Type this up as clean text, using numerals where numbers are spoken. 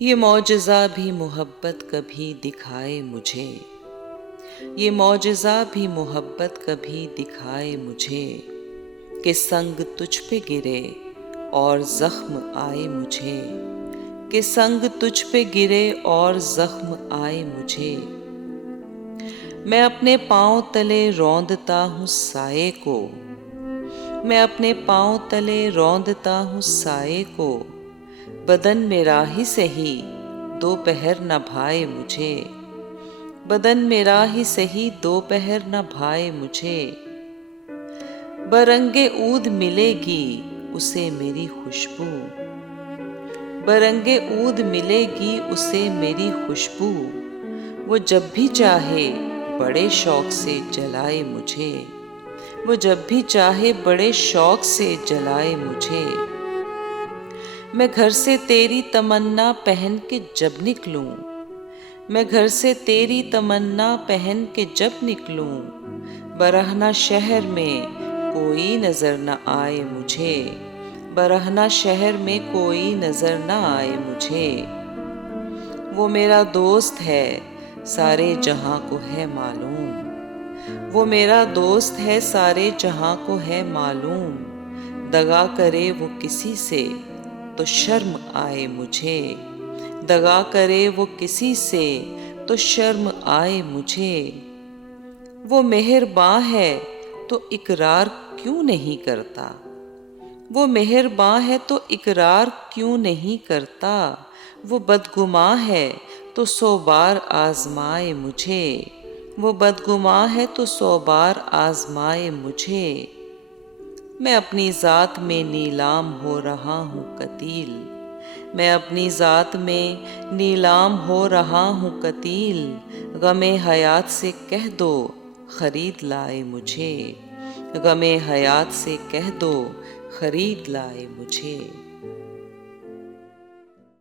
ये मौजज़ा भी मोहब्बत कभी दिखाए मुझे, ये मौजज़ा भी मोहब्बत कभी दिखाए मुझे, कि संग तुझ पे गिरे और ज़ख्म आए मुझे, कि संग तुझ पे गिरे और ज़ख्म आए मुझे। मैं अपने पाँव तले रौंदता हूँ साये को, मैं अपने पाँव तले रौंदता हूँ साये को, बदन मेरा ही सही दोपहर न भाए मुझे, बदन मेरा ही सही दोपहर न भाए मुझे। बरंगे ऊद मिलेगी उसे मेरी खुशबू, बरंगे ऊद मिलेगी उसे मेरी खुशबू, वो जब भी चाहे बड़े शौक से जलाए मुझे, वो जब भी चाहे बड़े शौक से जलाए मुझे। मैं घर से तेरी तमन्ना पहन के जब निकलूं, मैं घर से तेरी तमन्ना पहन के जब निकलूं, बरहना शहर में कोई नजर न आए मुझे, बरहना शहर में कोई नजर न आए मुझे। वो मेरा दोस्त है सारे जहां को है मालूम, वो मेरा दोस्त है सारे जहां को है मालूम, दगा करे वो किसी से तो शर्म आए मुझे, दगा करे वो किसी से तो शर्म आए मुझे। वो मेहरबां है तो इकरार क्यों नहीं करता, वो मेहरबां है तो इकरार क्यों नहीं करता, वो बदगुमां है तो 100 बार आजमाए मुझे, वो बदगुमां है तो 100 बार आजमाए मुझे। मैं अपनी ज़ात में नीलाम हो रहा हूँ कतील, मैं अपनी ज़ात में नीलाम हो रहा हूँ कतील, गमे हयात से कह दो खरीद लाए मुझे, गमे हयात से कह दो खरीद लाए मुझे।